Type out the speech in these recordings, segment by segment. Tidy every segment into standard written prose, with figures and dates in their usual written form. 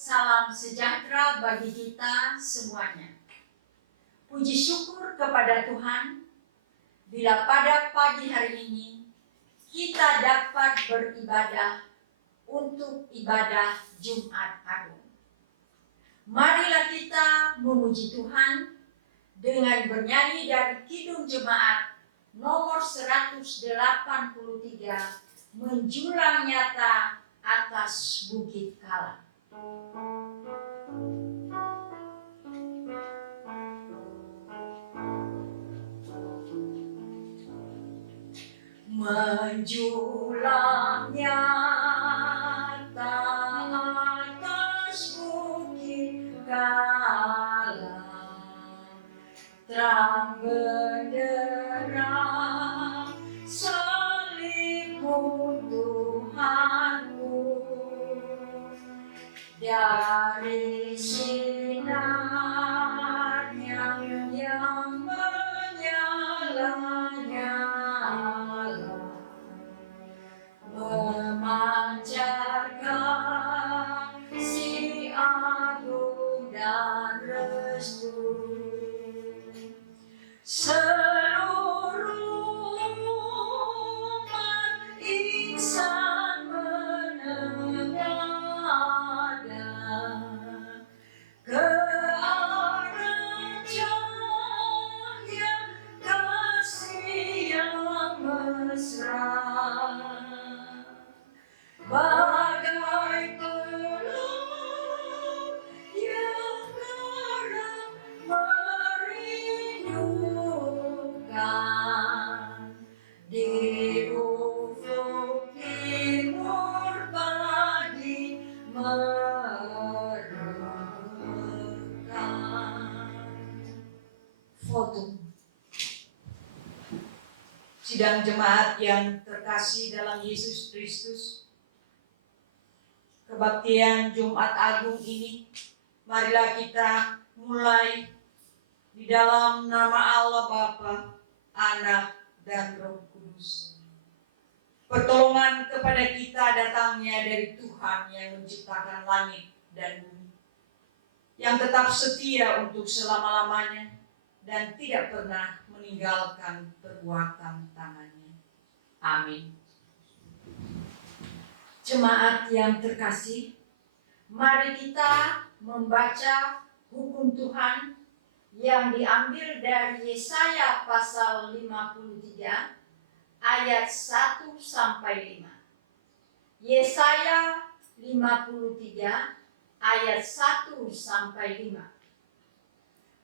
Salam sejahtera bagi kita semuanya. Puji syukur kepada Tuhan bila pada pagi hari ini kita dapat beribadah untuk ibadah Jumat Agung. Marilah kita memuji Tuhan dengan bernyanyi dari Kidung Jemaat nomor 183, Menjulang Nyata Atas Bukit Kala. Menjulang nyata atas bukit Kala, terang benderang salib-Mu Tuhanku, dari sinarnya yang menyala-nyala memancarkan si agung dan restu. Seluruh umat insan menengadah ke arah cahaya kasih yang mesra, bagai peluang yang garang merindukan di ufuk timur pagi merekam. Foto. Sidang jemaat yang terkasih dalam Yesus Kristus, kebaktian Jumat Agung ini, marilah kita mulai di dalam nama Allah Bapa, Anak, dan Roh Kudus. Pertolongan kepada kita datangnya dari Tuhan yang menciptakan langit dan bumi, yang tetap setia untuk selama-lamanya dan tidak pernah meninggalkan perbuatan tangannya. Amin. Jemaat yang terkasih, mari kita membaca hukum Tuhan yang diambil dari Yesaya pasal 53 ayat 1 sampai 5. Yesaya 53 ayat 1 sampai 5.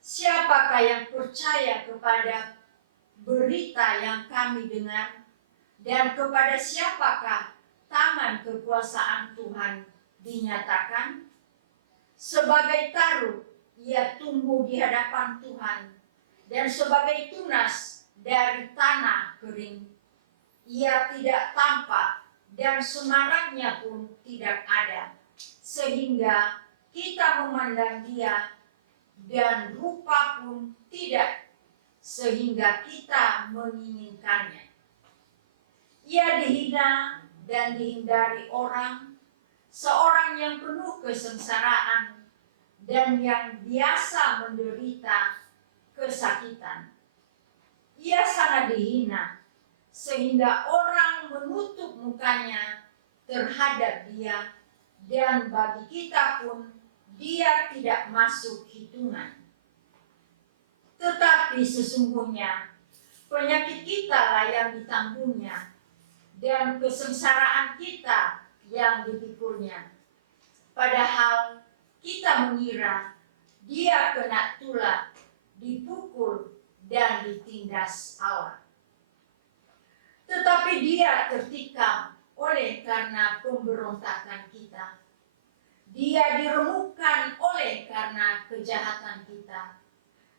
Siapakah yang percaya kepada berita yang kami dengar, dan kepada siapakah tangan kekuasaan Tuhan dinyatakan? Sebagai taruh ia tumbuh di hadapan Tuhan, dan sebagai tunas dari tanah kering. Ia tidak tampak dan semarangnya pun tidak ada, sehingga kita memandang dia, dan rupa pun tidak, sehingga kita menginginkannya. Ia dihina dan dihindari orang, seorang yang penuh kesengsaraan dan yang biasa menderita kesakitan. Ia sangat dihina, sehingga orang menutup mukanya terhadap dia, dan bagi kita pun dia tidak masuk hitungan. Tetapi sesungguhnya penyakit kita lah yang ditanggungnya, dan kesengsaraan kita yang dipikulnya. Padahal kita mengira dia kena tulah, dipukul dan ditindas Allah. Tetapi dia tertikam oleh karena pemberontakan kita. Dia diremukkan oleh karena kejahatan kita.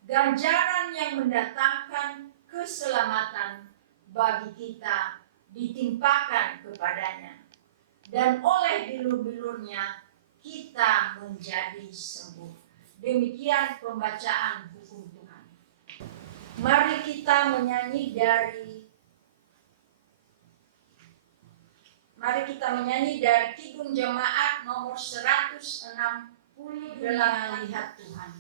Ganjaran yang mendatangkan keselamatan bagi kita ditimpakan kepadanya, dan oleh bilur-bilurnya kita menjadi sembuh. Demikian pembacaan hukum Tuhan. Mari kita menyanyi dari Mari kita menyanyi dari Kidung Jemaat nomor 168, Lihat Tuhan.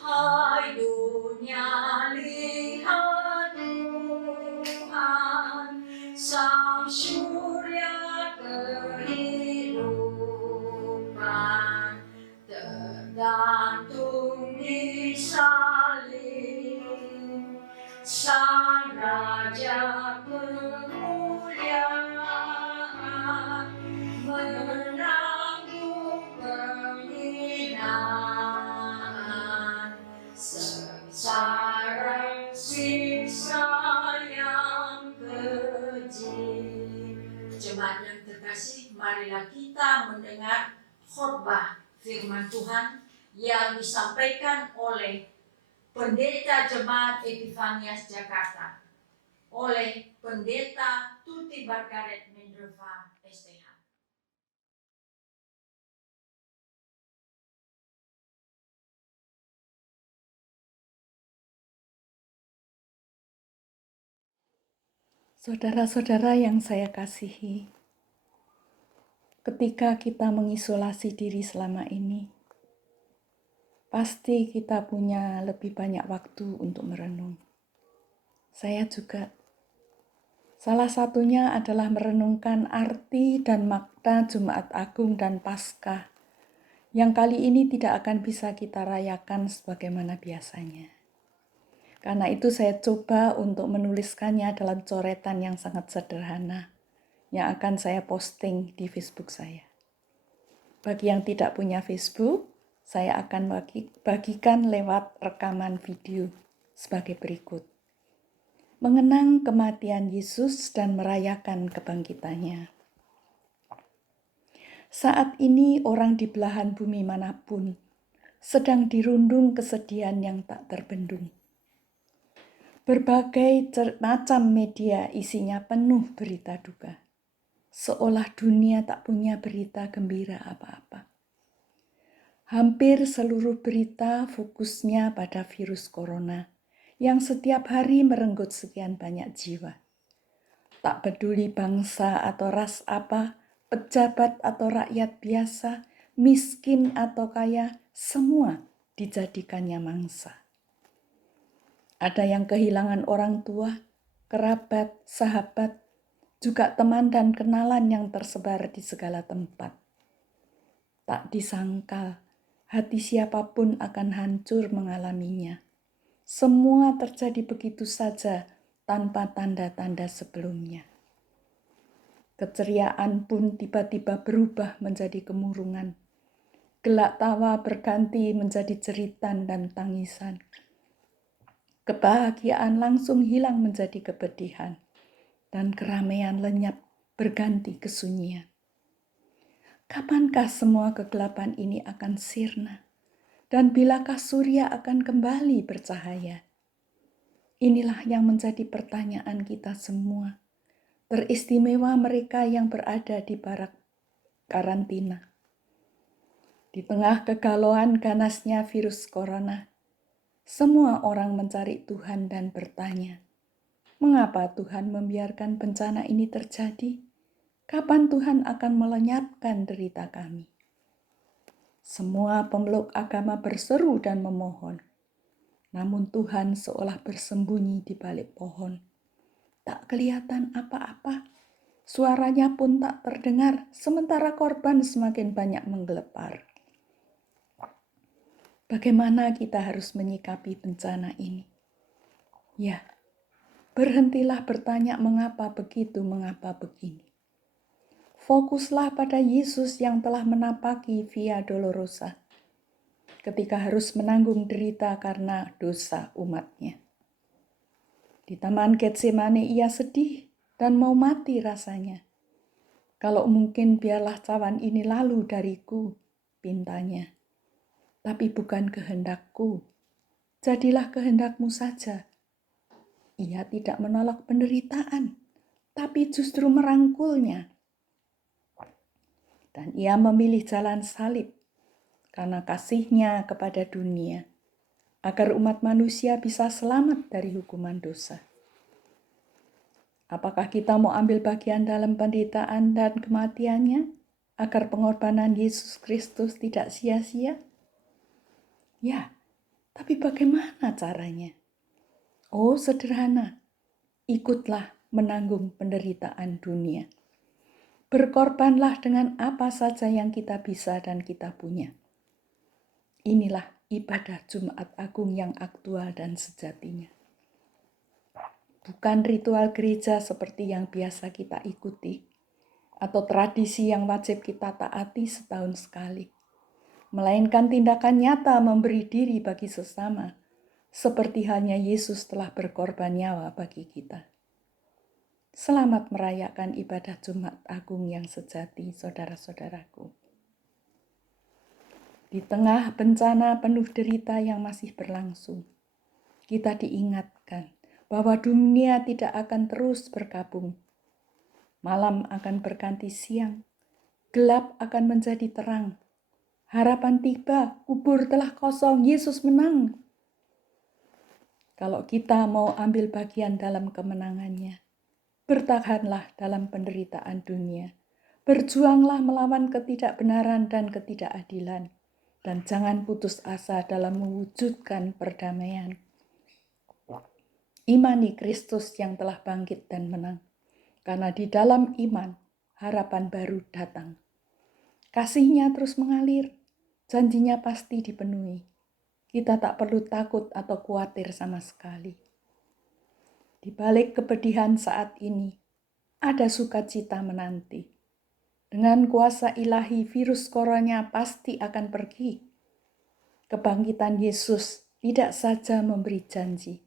Hai dunia, lihat Tuhan, Sang Surya kehidupan, tergantung di salib, Sang Raja kemuliaan, menanggung penghinaan, sengsara siksa yang keji. Jemaat yang terkasih, marilah kita mendengar khotbah firman Tuhan yang disampaikan oleh Pendeta Jemaat Epifanias Jakarta, oleh Pendeta Tuti Margaret Minerva STH. Saudara-saudara yang saya kasihi, ketika kita mengisolasi diri selama ini, pasti kita punya lebih banyak waktu untuk merenung. Saya juga. Salah satunya adalah merenungkan arti dan makna Jumat Agung dan Paskah, yang kali ini tidak akan bisa kita rayakan sebagaimana biasanya. Karena itu saya coba untuk menuliskannya dalam coretan yang sangat sederhana yang akan saya posting di Facebook saya. Bagi yang tidak punya Facebook, saya akan bagikan lewat rekaman video sebagai berikut. Mengenang kematian Yesus dan merayakan kebangkitannya. Saat ini orang di belahan bumi manapun sedang dirundung kesedihan yang tak terbendung. Berbagai macam media isinya penuh berita duka. Seolah dunia tak punya berita gembira apa-apa. Hampir seluruh berita fokusnya pada virus corona yang setiap hari merenggut sekian banyak jiwa. Tak peduli bangsa atau ras apa, pejabat atau rakyat biasa, miskin atau kaya, semua dijadikannya mangsa. Ada yang kehilangan orang tua, kerabat, sahabat, juga teman dan kenalan yang tersebar di segala tempat. Tak disangkal, hati siapapun akan hancur mengalaminya. Semua terjadi begitu saja tanpa tanda-tanda sebelumnya. Keceriaan pun tiba-tiba berubah menjadi kemurungan. Gelak tawa berganti menjadi jeritan dan tangisan. Kebahagiaan langsung hilang menjadi kepedihan, dan keramaian lenyap berganti kesunyian. Kapankah semua kegelapan ini akan sirna? Dan bilakah surya akan kembali bercahaya? Inilah yang menjadi pertanyaan kita semua. Teristimewa mereka yang berada di barak karantina. Di tengah kegalauan ganasnya virus corona, semua orang mencari Tuhan dan bertanya, mengapa Tuhan membiarkan bencana ini terjadi? Kapan Tuhan akan melenyapkan derita kami? Semua pemeluk agama berseru dan memohon. Namun Tuhan seolah bersembunyi di balik pohon. Tak kelihatan apa-apa. Suaranya pun tak terdengar, sementara korban semakin banyak menggelepar. Bagaimana kita harus menyikapi bencana ini? Ya, berhentilah bertanya mengapa begitu, mengapa begini. Fokuslah pada Yesus yang telah menapaki Via Dolorosa ketika harus menanggung derita karena dosa umatnya. Di Taman Getsemane ia sedih dan mau mati rasanya. Kalau mungkin biarlah cawan ini lalu dariku, pintanya. Tapi bukan kehendakku, jadilah kehendakmu saja. Ia tidak menolak penderitaan, tapi justru merangkulnya. Dan ia memilih jalan salib, karena kasih-Nya kepada dunia, agar umat manusia bisa selamat dari hukuman dosa. Apakah kita mau ambil bagian dalam penderitaan dan kematian-Nya, agar pengorbanan Yesus Kristus tidak sia-sia? Ya, tapi bagaimana caranya? Oh, sederhana. Ikutlah menanggung penderitaan dunia. Berkorbanlah dengan apa saja yang kita bisa dan kita punya. Inilah ibadah Jumat Agung yang aktual dan sejatinya. Bukan ritual gereja seperti yang biasa kita ikuti, atau tradisi yang wajib kita taati setahun sekali, melainkan tindakan nyata memberi diri bagi sesama, seperti halnya Yesus telah berkorban nyawa bagi kita. Selamat merayakan ibadah Jumat Agung yang sejati, saudara-saudaraku. Di tengah bencana penuh derita yang masih berlangsung, kita diingatkan bahwa dunia tidak akan terus berkabung. Malam akan berganti siang, gelap akan menjadi terang. Harapan tiba, kubur telah kosong, Yesus menang. Kalau kita mau ambil bagian dalam kemenangannya, bertahanlah dalam penderitaan dunia. Berjuanglah melawan ketidakbenaran dan ketidakadilan. Dan jangan putus asa dalam mewujudkan perdamaian. Imani Kristus yang telah bangkit dan menang. Karena di dalam iman, harapan baru datang. Kasih-Nya terus mengalir. Janjinya pasti dipenuhi. Kita tak perlu takut atau khawatir sama sekali. Di balik kepedihan saat ini, ada sukacita menanti. Dengan kuasa ilahi, virus corona pasti akan pergi. Kebangkitan Yesus tidak saja memberi janji,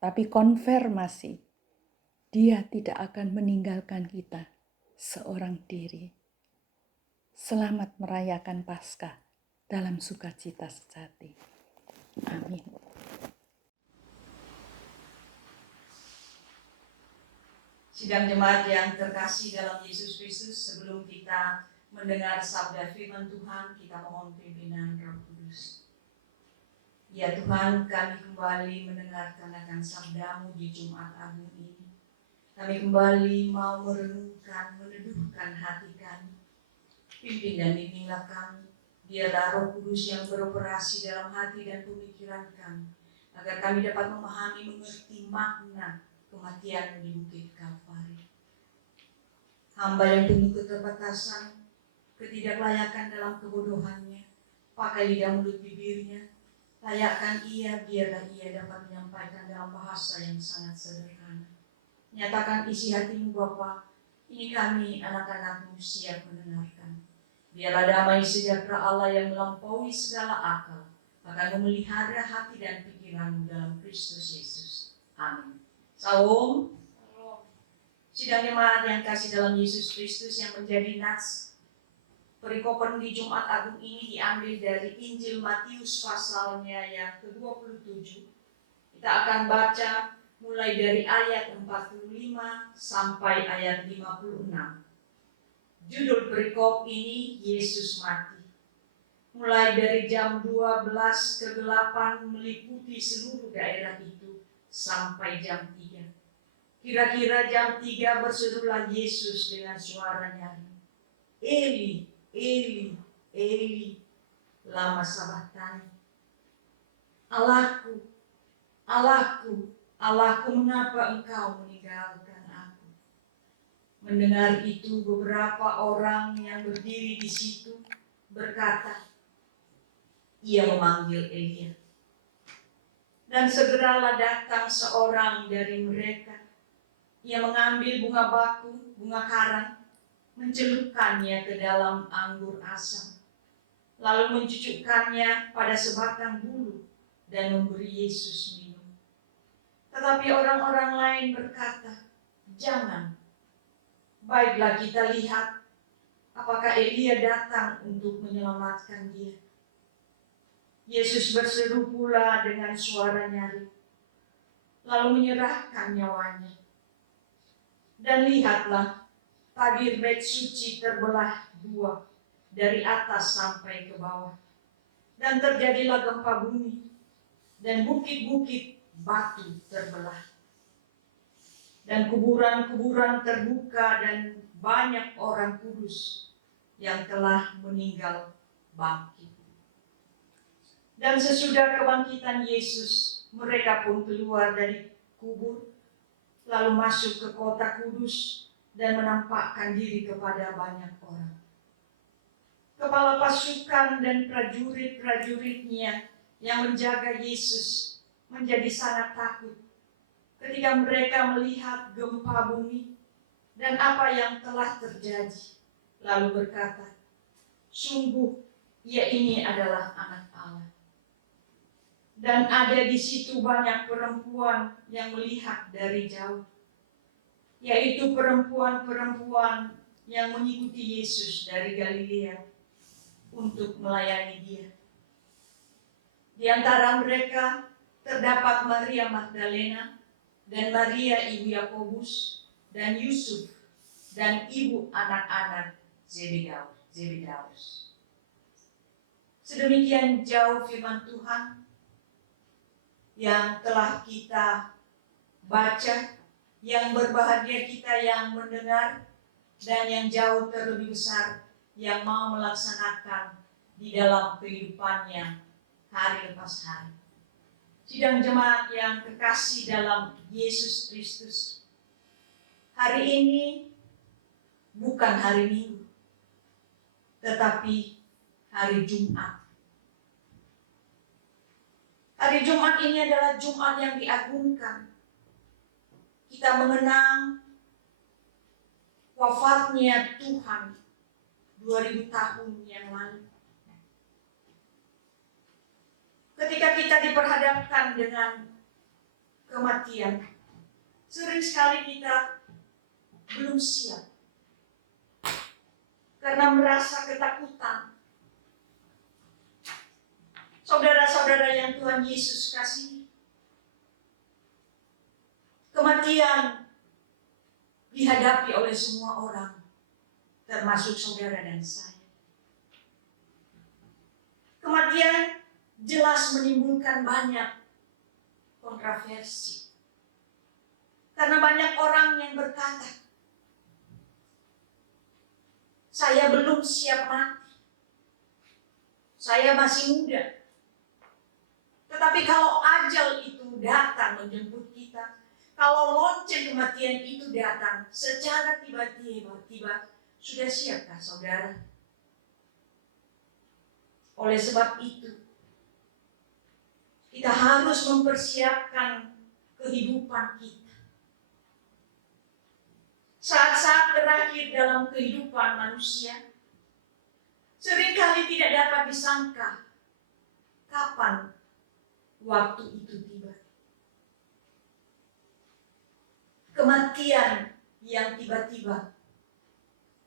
tapi konfirmasi. Dia tidak akan meninggalkan kita seorang diri. Selamat merayakan Paskah dalam sukacita sejati. Amin. Sidang jemaat yang terkasih dalam Yesus Kristus, sebelum kita mendengar sabda firman Tuhan, kita mohon pimpinan Roh Kudus. Ya Tuhan, kami kembali mendengarkan akan sabda-Mu di Jumat Agung ini. Kami kembali mau merenungkan, meneduhkan hati kami. Pimpin dan bimbinglah kami. Biarlah Roh Kudus yang beroperasi dalam hati dan pemikiran kami, agar kami dapat memahami, mengerti makna kematian di Bukit Kalvari. Hamba yang penuh keterbatasan, ketidaklayakan dalam kebodohannya, pakai lidah mulut bibirnya, layakkan ia, biarlah ia dapat menyampaikan dalam bahasa yang sangat sederhana. Nyatakan isi hati-Mu Bapa, ini kami anak-anak-Mu siap mendengarkan. Biarlah damai sejahtera Allah yang melampaui segala akal akan memelihara hati dan pikiran dalam Kristus Yesus. Amin. Salam. Sidang jemaat yang kasih dalam Yesus Kristus, yang menjadi nats perikopan di Jumat Agung ini diambil dari Injil Matius pasalnya yang ke-27. Kita akan baca mulai dari ayat 45 sampai ayat 56. Judul perikop ini, Yesus mati. Mulai dari jam 12 kegelapan meliputi seluruh daerah itu sampai jam 3. Kira-kira jam 3 berserulah Yesus dengan suara nyaring, Eli, Eli, Eli, lama sabachthani. Allahku, Allahku, Allahku, mengapa Engkau meninggalkan aku? Mendengar itu, beberapa orang yang berdiri di situ berkata, ia memanggil Elia. Dan segeralah datang seorang dari mereka. Ia mengambil bunga baku, bunga karang, mencelupkannya ke dalam anggur asam, lalu mencucukkannya pada sebatang bulu dan memberi Yesus minum. Tetapi orang-orang lain berkata, jangan, baiklah kita lihat apakah Elia datang untuk menyelamatkan dia. Yesus berseru pula dengan suara nyaring, lalu menyerahkan nyawanya. Dan lihatlah, tabir bait suci terbelah dua, dari atas sampai ke bawah. Dan terjadilah gempa bumi, dan bukit-bukit batu terbelah. Dan kuburan-kuburan terbuka, dan banyak orang kudus yang telah meninggal bangkit. Dan sesudah kebangkitan Yesus, mereka pun keluar dari kubur, lalu masuk ke kota kudus dan menampakkan diri kepada banyak orang. Kepala pasukan dan prajurit-prajuritnya yang menjaga Yesus menjadi sangat takut ketika mereka melihat gempa bumi dan apa yang telah terjadi. Lalu berkata, sungguh ia ini adalah anak Allah. Dan ada di situ banyak perempuan yang melihat dari jauh, yaitu perempuan-perempuan yang mengikuti Yesus dari Galilea untuk melayani Dia. Di antara mereka terdapat Maria Magdalena dan Maria ibu Yakobus dan Yusuf dan ibu anak-anak Zebedaus. Sedemikian jauh firman Tuhan yang telah kita baca, yang berbahagia kita yang mendengar, dan yang jauh terlebih besar yang mau melaksanakan di dalam kehidupannya hari lepas hari. Sidang jemaat yang kekasih dalam Yesus Kristus, hari ini bukan hari Minggu, tetapi hari Jumat. Hari Jumat ini adalah Jumat yang diagungkan. Kita mengenang wafatnya Tuhan 2000 tahun yang lalu. Ketika kita diperhadapkan dengan kematian, sering sekali kita belum siap karena merasa ketakutan. Saudara-saudara yang Tuhan Yesus kasihi, kematian dihadapi oleh semua orang, termasuk saudara dan saya. Kematian jelas menimbulkan banyak kontroversi. Karena banyak orang yang berkata, saya belum siap mati. Saya masih muda. Tetapi kalau ajal itu datang menjemput kita, kalau lonceng kematian itu datang secara tiba-tiba, sudah siapkah saudara? Oleh sebab itu, kita harus mempersiapkan kehidupan kita. Saat-saat terakhir dalam kehidupan manusia, seringkali tidak dapat disangka kapan waktu itu tiba. Kematian yang tiba-tiba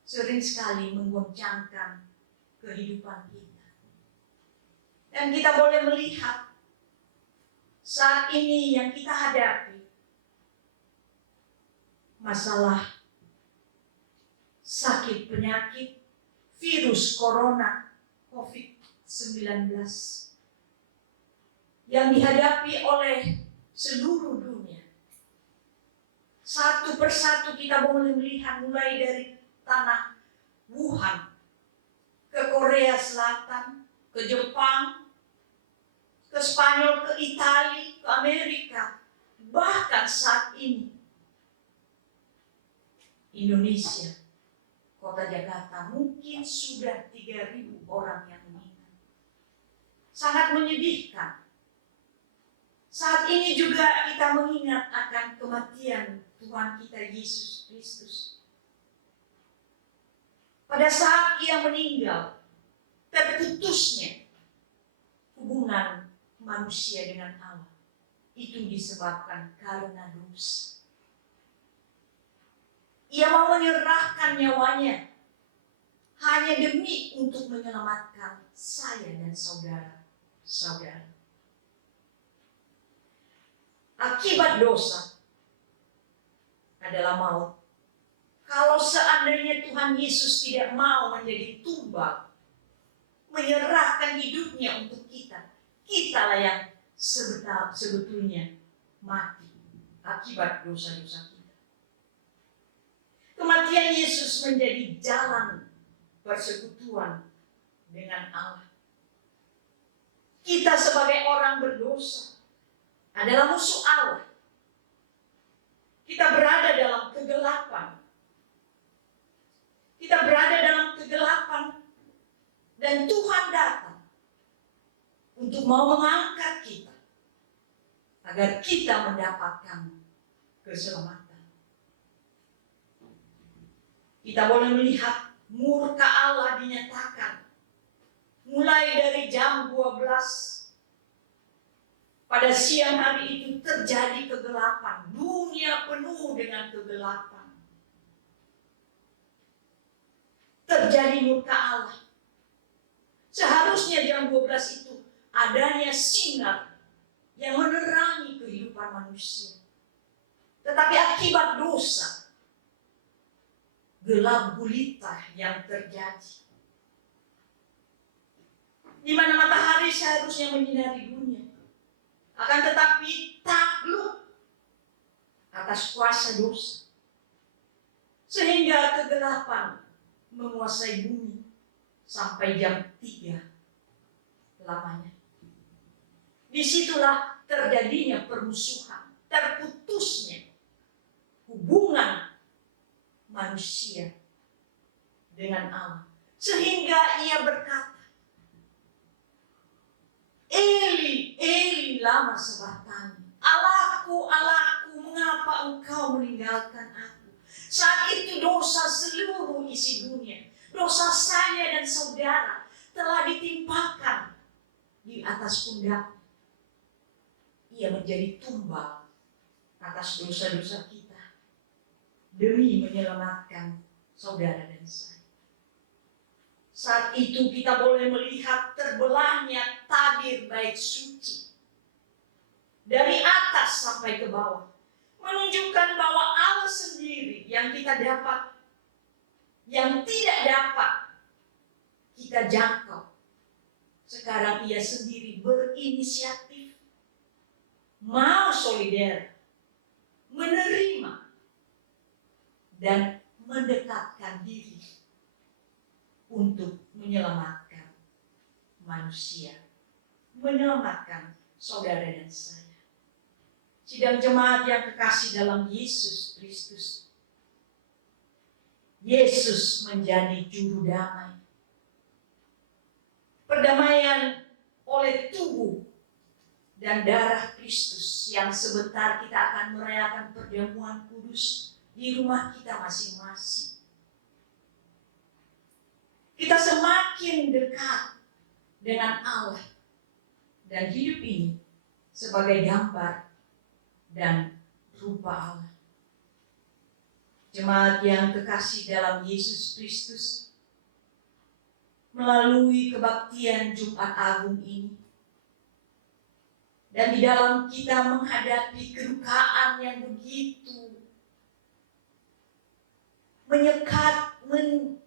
sering sekali menggoncangkan kehidupan kita. Dan kita boleh melihat saat ini yang kita hadapi masalah sakit penyakit virus corona COVID-19 yang dihadapi oleh seluruh dunia. Satu persatu kita boleh melihat mulai dari tanah Wuhan, ke Korea Selatan, ke Jepang, ke Spanyol, ke Italia, ke Amerika, bahkan saat ini Indonesia, kota Jakarta mungkin sudah 3.000 orang yang meninggal. Sangat menyedihkan. Saat ini juga kita mengingat akan kematian Tuhan kita Yesus Kristus. Pada saat Ia meninggal, terputusnya hubungan manusia dengan Allah. Itu disebabkan karena dosa. Ia mau menyerahkan nyawanya hanya demi untuk menyelamatkan saya dan saudara-saudara. Akibat dosa adalah maut. Kalau seandainya Tuhan Yesus tidak mau menjadi tumbal, menyerahkan hidupnya untuk kita. Kitalah yang sebetulnya mati akibat dosa-dosa kita. Kematian Yesus menjadi jalan persekutuan dengan Allah. Kita sebagai orang berdosa adalah musuh Allah. Kita berada dalam kegelapan. Kita berada dalam kegelapan dan Tuhan datang untuk mau mengangkat kita agar kita mendapatkan keselamatan. Kita boleh melihat murka Allah dinyatakan mulai dari jam 12. Pada siang hari itu terjadi kegelapan. Dunia penuh dengan kegelapan. Terjadi murka Allah. Seharusnya jam 12 itu adanya sinar yang menerangi kehidupan manusia. Tetapi akibat dosa, gelap gulita yang terjadi. Di mana matahari seharusnya menyinari dunia, akan tetapi takluk atas kuasa dosa, sehingga kegelapan menguasai bumi sampai jam 3 lamanya. Disitulah terjadinya permusuhan, terputusnya hubungan manusia dengan Allah, sehingga ia berkata, Eli, Eli lama sabachthani. Allahku, Allahku, mengapa engkau meninggalkan aku? Saat itu dosa seluruh isi dunia, dosa saya dan saudara telah ditimpakan di atas pundak. Ia menjadi tumbal atas dosa-dosa kita demi menyelamatkan saudara dan saya. Saat itu kita boleh melihat terbelahnya tabir bait suci dari atas sampai ke bawah, menunjukkan bahwa Allah sendiri yang kita dapat, yang tidak dapat kita jangkau, sekarang ia sendiri berinisiatif, mau solider, menerima dan mendekatkan diri untuk menyelamatkan manusia, menyelamatkan saudara dan saya. Sidang jemaat yang kekasih dalam Yesus Kristus, Yesus menjadi juru damai. Perdamaian oleh tubuh dan darah Kristus yang sebentar kita akan merayakan perjamuan kudus di rumah kita masing-masing. Kita semakin dekat dengan Allah dan hidup ini sebagai gambar dan rupa Allah. Jemaat yang kekasih dalam Yesus Kristus, melalui kebaktian Jumat Agung ini, dan di dalam kita menghadapi kedukaan yang begitu menyekat,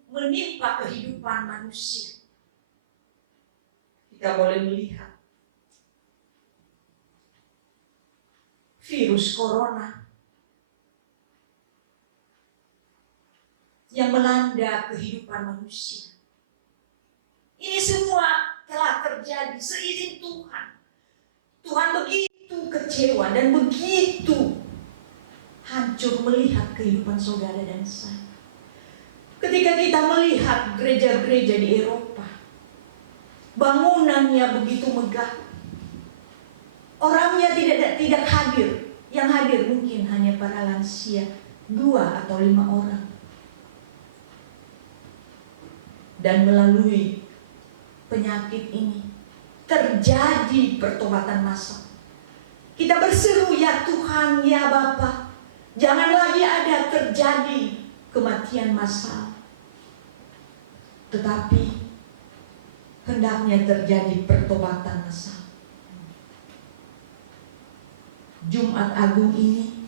menimpa kehidupan manusia, kita boleh melihat virus corona yang melanda kehidupan manusia. Ini semua telah terjadi seizin Tuhan. Tuhan begitu kecewa dan begitu hancur melihat kehidupan saudara dan saya. Ketika kita melihat gereja-gereja di Eropa, bangunannya begitu megah, orangnya tidak hadir, yang hadir mungkin hanya para lansia, 2 atau 5 orang. Dan melalui penyakit ini terjadi pertobatan massal. Kita berseru, ya Tuhan, ya Bapa, jangan lagi ada terjadi kematian massal, tetapi hendaknya terjadi pertobatan massal. Jumat Agung ini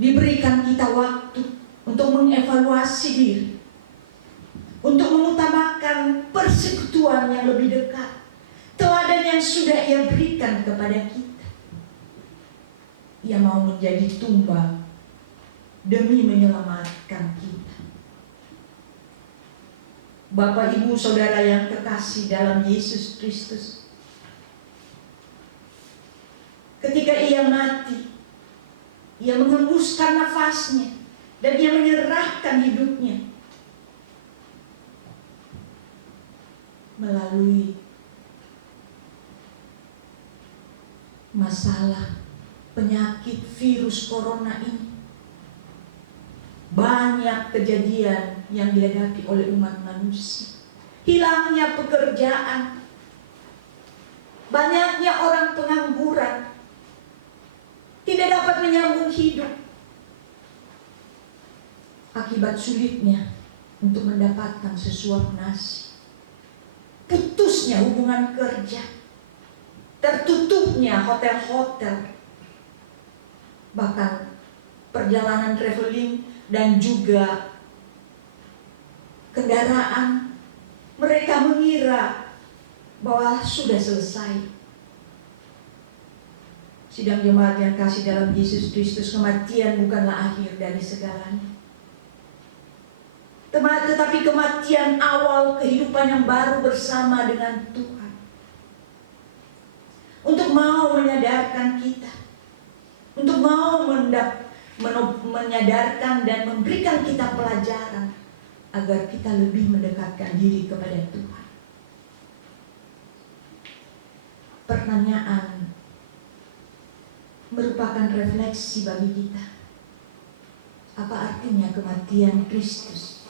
diberikan kita waktu untuk mengevaluasi diri. untuk mengutamakan persekutuan yang lebih dekat, teladan yang sudah Ia berikan kepada kita. Ia mau menjadi tumbal demi menyelamatkan kita. Bapak, Ibu, Saudara yang terkasih dalam Yesus Kristus, ketika Ia mati, Ia menghembuskan nafasnya dan Ia menyerahkan hidupnya melalui masalah penyakit virus corona ini. Banyak kejadian yang dihadapi oleh umat manusia. Hilangnya pekerjaan, banyaknya orang pengangguran, tidak dapat menyambung hidup akibat sulitnya untuk mendapatkan sesuap nasi, putusnya hubungan kerja, tertutupnya hotel-hotel, bahkan perjalanan traveling dan juga kendaraan. Mereka mengira bahwa sudah selesai. Sidang jemaat yang kasih dalam Yesus Kristus, kematian bukanlah akhir dari segalanya. Tetapi kematian awal kehidupan yang baru bersama dengan Tuhan. Untuk mau menyadarkan kita, untuk mau menyadarkan dan memberikan kita pelajaran agar kita lebih mendekatkan diri kepada Tuhan. Pertanyaan merupakan refleksi bagi kita. Apa artinya kematian Kristus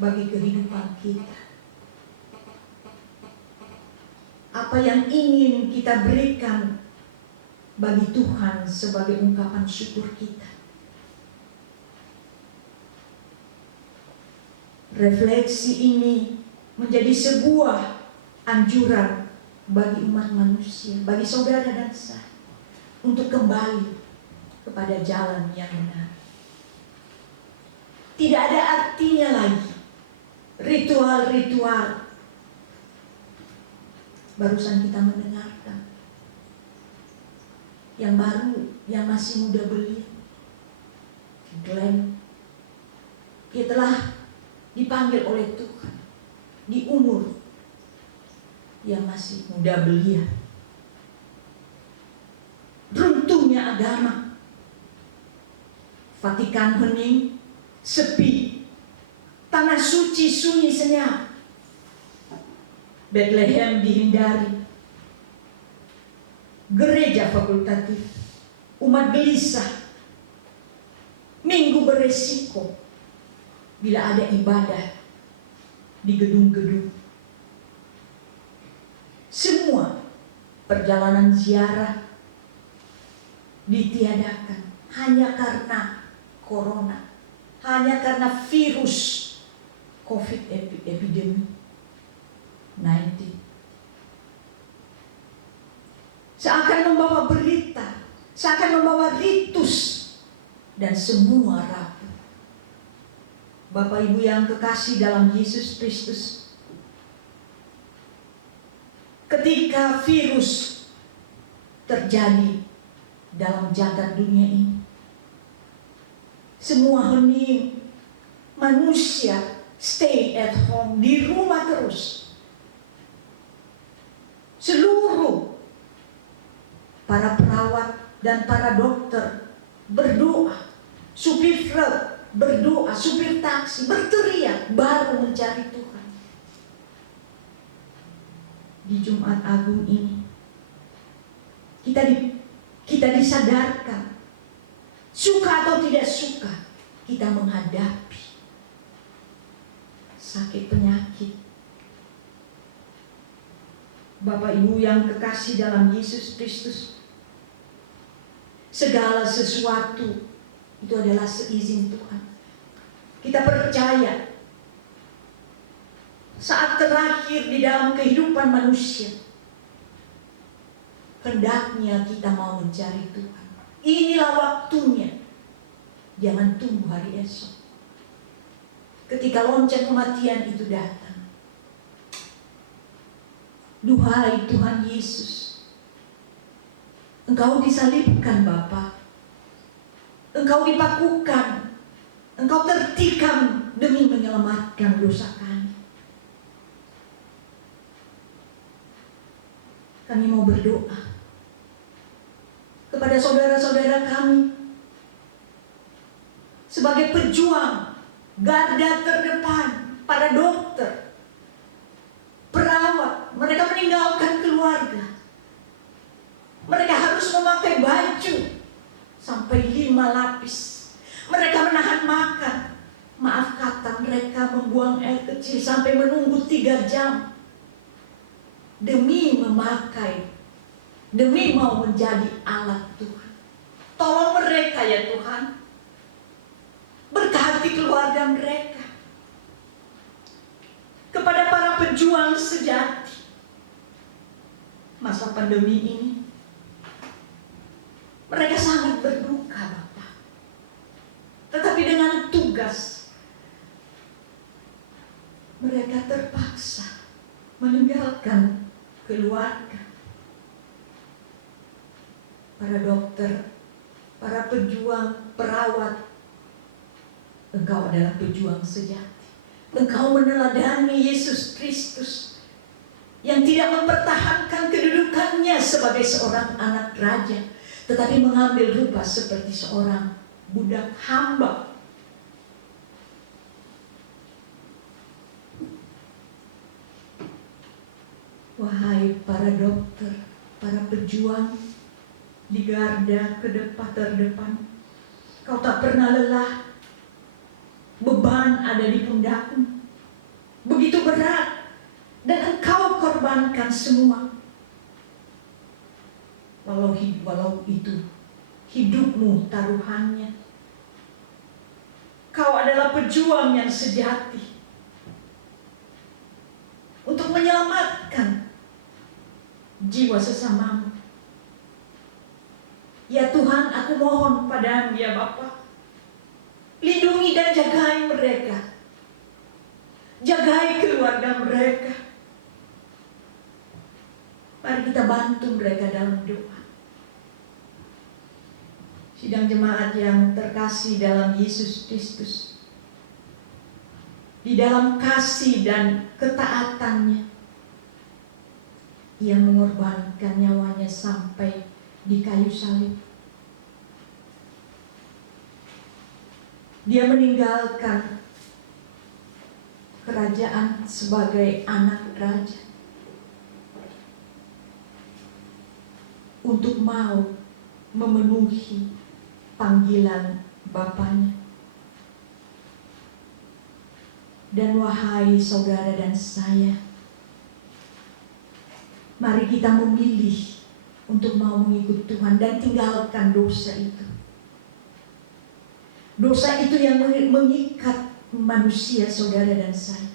bagi kehidupan kita? Apa yang ingin kita berikan bagi Tuhan sebagai ungkapan syukur kita? Refleksi ini menjadi sebuah anjuran bagi umat manusia, bagi saudara dan saya, untuk kembali kepada jalan yang benar. Tidak ada artinya lagi ritual-ritual. Barusan kita mendengarkan yang baru, yang masih muda belia, Glenn, dia telah dipanggil oleh Tuhan di umur yang masih muda belia. Runtuhnya agama, Vatikan hening, sepi, tanah suci sunyi senyap, Bethlehem dihindari, gereja fakultatif, umat gelisah, minggu beresiko bila ada ibadah di gedung-gedung. Semua perjalanan ziarah ditiadakan hanya karena corona, hanya karena virus COVID epidemi 19. Seakan membawa berita, seakan membawa ritus, dan semua rapuh. Bapak Ibu yang kekasih dalam Yesus Kristus, ketika virus terjadi dalam jagat dunia ini, semua hening, manusia stay at home, di rumah terus. Seluruh para perawat dan para dokter berdoa, supir truk berdoa, supir taksi berteriak, baru mencari Tuhan. Di Jumat Agung ini kita disadarkan, suka atau tidak suka, kita menghadapi sakit penyakit. Bapak Ibu yang kekasih dalam Yesus Kristus, segala sesuatu itu adalah seizin Tuhan. Kita percaya saat terakhir di dalam kehidupan manusia, hendaknya kita mau mencari Tuhan. Inilah waktunya. Jangan tunggu hari esok. ketika lonceng kematian itu datang. Duhai Tuhan Yesus, Engkau disalibkan Bapa, Engkau dipakukan, Engkau tertikam demi menyelamatkan dosa kami. Kami mau berdoa kepada saudara-saudara kami sebagai pejuang garda terdepan, para dokter, perawat. Mereka meninggalkan keluarga. Mereka harus memakai baju sampai 5 lapis. Mereka menahan makan. Maaf kata, mereka membuang air kecil sampai menunggu 3 jam demi memakai, demi mau menjadi alat Tuhan. Tolong mereka ya Tuhan. Berkati keluarga mereka. Kepada para pejuang sejati, masa pandemi ini mereka sangat berduka Bapak. Tetapi dengan tugas mereka terpaksa meninggalkan keluarga. Para dokter, para pejuang, perawat, Engkau adalah pejuang sejati. Engkau meneladani Yesus Kristus yang tidak mempertahankan kedudukannya sebagai seorang anak raja, tetapi mengambil rupa seperti seorang budak hamba. Wahai para dokter, para pejuang di garda terdepan, Kau tak pernah lelah. Beban ada di pundakmu, begitu berat, dan Engkau korbankan semua. Walau itu hidupmu taruhannya. Kau adalah pejuang yang sejati untuk menyelamatkan jiwa sesamamu. Ya Tuhan, aku mohon padamu ya Bapa, lindungi dan jagai mereka. Jagai keluarga mereka. Mari kita bantu mereka dalam doa. Sidang jemaat yang terkasih dalam Yesus Kristus, di dalam kasih dan ketaatannya, Ia mengorbankan nyawanya sampai di kayu salib. Dia meninggalkan kerajaan sebagai anak raja untuk mau memenuhi panggilan Bapanya. Dan wahai saudara dan saya, mari kita memilih untuk mau mengikut Tuhan dan tinggalkan dosa itu. Dosa itu yang mengikat manusia, saudara dan saya.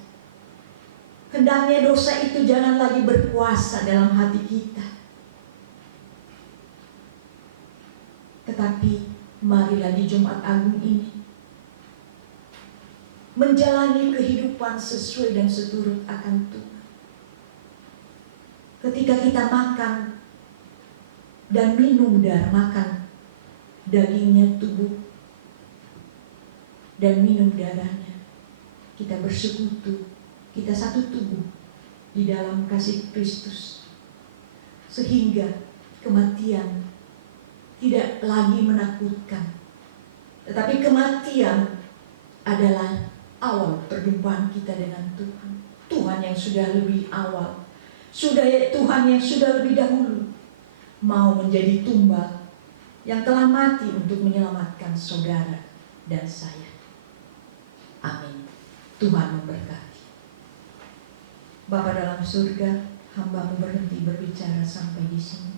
Hendaknya dosa itu jangan lagi berkuasa dalam hati kita. Tetapi marilah di Jumat Agung ini menjalani kehidupan sesuai dan seturut akan Tuhan. Ketika kita makan dan minum makan dagingnya tubuh dan minum darahnya, kita bersekutu, kita satu tubuh di dalam kasih Kristus, sehingga kematian tidak lagi menakutkan, tetapi kematian adalah awal perjumpaan kita dengan Tuhan. Tuhan yang sudah lebih awal, Tuhan yang sudah lebih dahulu mau menjadi tumbal yang telah mati untuk menyelamatkan saudara dan saya. Amin. Tuhan memberkati. Bapa dalam surga, hamba-Mu berhenti berbicara sampai di sini.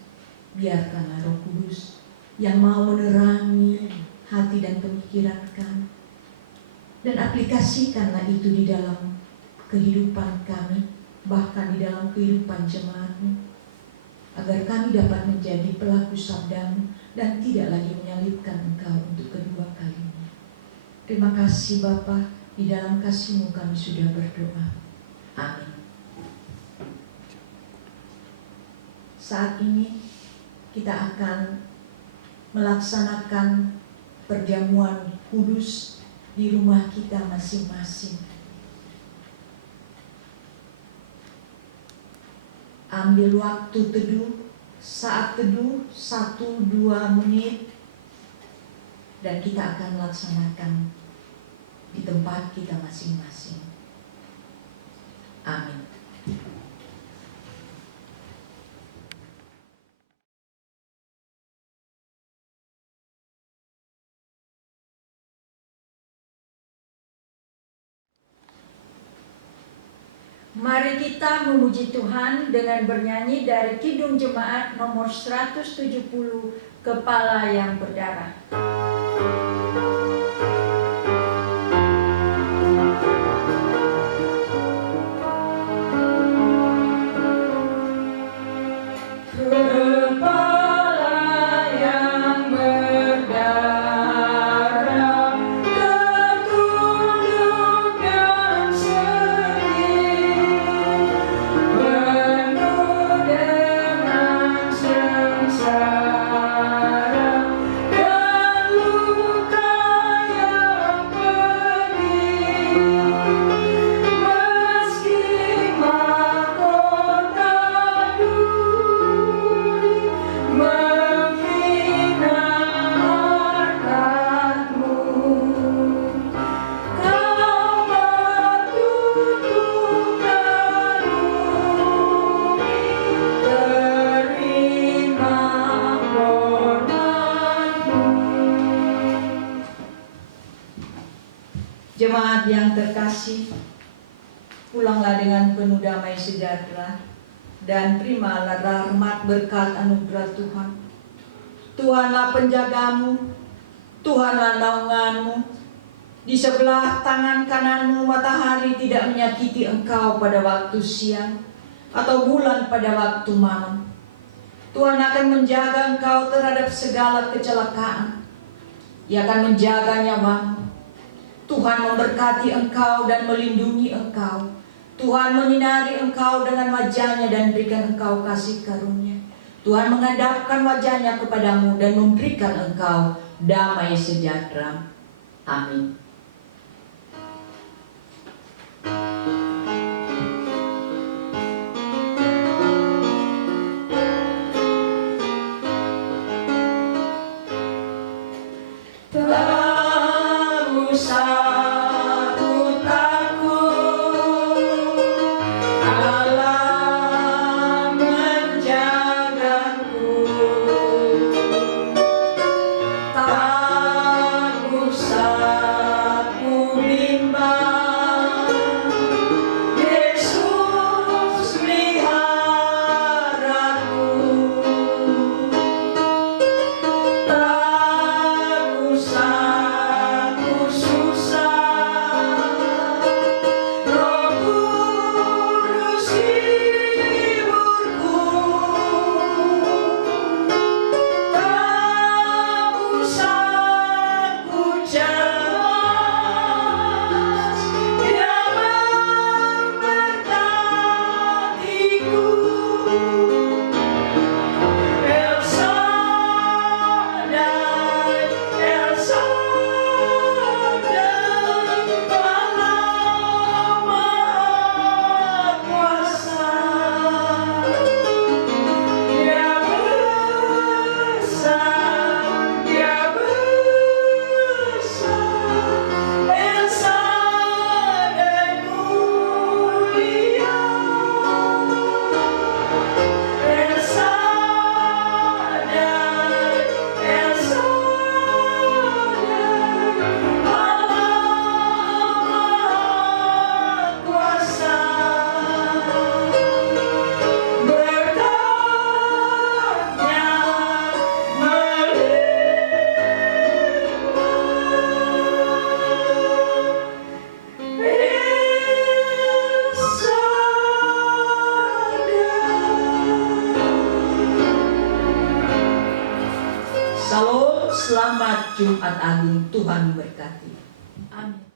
Biarkanlah Roh Kudus yang mau menerangi hati dan pemikiran kami, dan aplikasikanlah itu di dalam kehidupan kami, bahkan di dalam kehidupan jemaat-Mu, agar kami dapat menjadi pelaku sabda-Mu dan tidak lagi menyalibkan Engkau untuk kedua kalinya. Terima kasih Bapa, Di dalam kasih-Mu kami sudah berdoa. Amin. Saat ini kita akan melaksanakan perjamuan kudus di rumah kita masing-masing. Ambil waktu teduh, saat teduh 1-2 menit, dan kita akan melaksanakan di tempat kita masing-masing. Amin. Mari kita memuji Tuhan dengan bernyanyi dari Kidung Jemaat nomor 170, Kepala yang Berdarah. Jemaat yang terkasih, pulanglah dengan penuh damai sejahtera dan terimalah rahmat berkat anugerah Tuhan. Tuhanlah penjagamu, Tuhanlah naunganmu. Di sebelah tangan kananmu matahari tidak menyakiti engkau pada waktu siang, atau bulan pada waktu malam. Tuhan akan menjaga engkau terhadap segala kecelakaan. Ia akan menjaga nyawamu. Tuhan memberkati engkau dan melindungi engkau. Tuhan menyinari engkau dengan wajah-Nya dan berikan engkau kasih karunia. Tuhan menghadapkan wajah-Nya kepadamu dan memberikan engkau damai sejahtera. Amin. Shalom, selamat Jumat Agung, Tuhan memberkati. Amin.